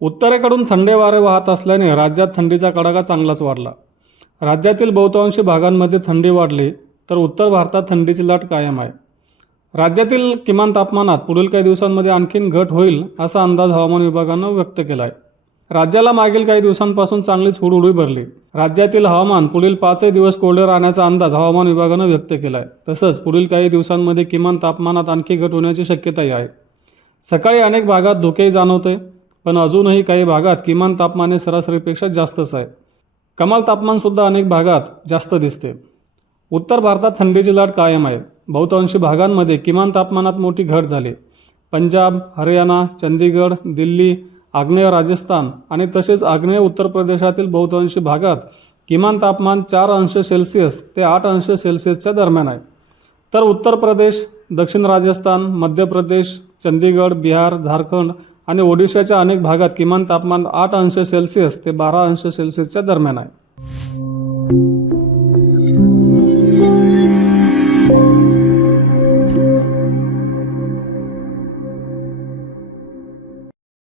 उत्तरेकडून थंडे वारे वाहत असल्याने राज्यात थंडीचा कडाका चांगलाच वाढला. राज्यातील बहुतांशी भागांमध्ये थंडी वाढली तर उत्तर भारतात थंडीची लाट कायम आहे. राज्यातील किमान तापमानात पुढील काही दिवसांमध्ये आणखीन घट होईल असा अंदाज हवामान विभागानं व्यक्त केला आहे राज्याला मागील काही दिवसांपासून चांगलीच हुडहुडी भरली. राज्यातील हवामान पुढील पाचही दिवस कोरडे राहण्याचा अंदाज हवामान विभागानं व्यक्त केला आहे तसंच पुढील काही दिवसांमध्ये किमान तापमानात आणखी घट होण्याची शक्यताही आहे. सकाळी अनेक भागात धुकेही जाणवते. पण अजूनही काही भागात किमान तापमान हे सरासरीपेक्षा जास्तच आहे. कमाल तापमानसुद्धा अनेक भागात जास्त दिसते. उत्तर भारतात थंडीची लाट कायम आहे. बहुतांशी भागांमध्ये किमान तापमानात मोठी घट झाली. पंजाब हरियाणा चंदीगड दिल्ली आग्नेय राजस्थान आणि तसेच आग्नेय उत्तर प्रदेशातील बहुतांशी भागात किमान तापमान चार अंश सेल्सिअस ते आठ अंश सेल्सिअसच्या दरम्यान आहे. तर उत्तर प्रदेश दक्षिण राजस्थान मध्य प्रदेश चंदीगड बिहार झारखंड आणि ओडिशाच्या अनेक भागात किमान तापमान आठ अंश सेल्सिअस ते बारा अंश सेल्सिअसच्या दरम्यान आहे.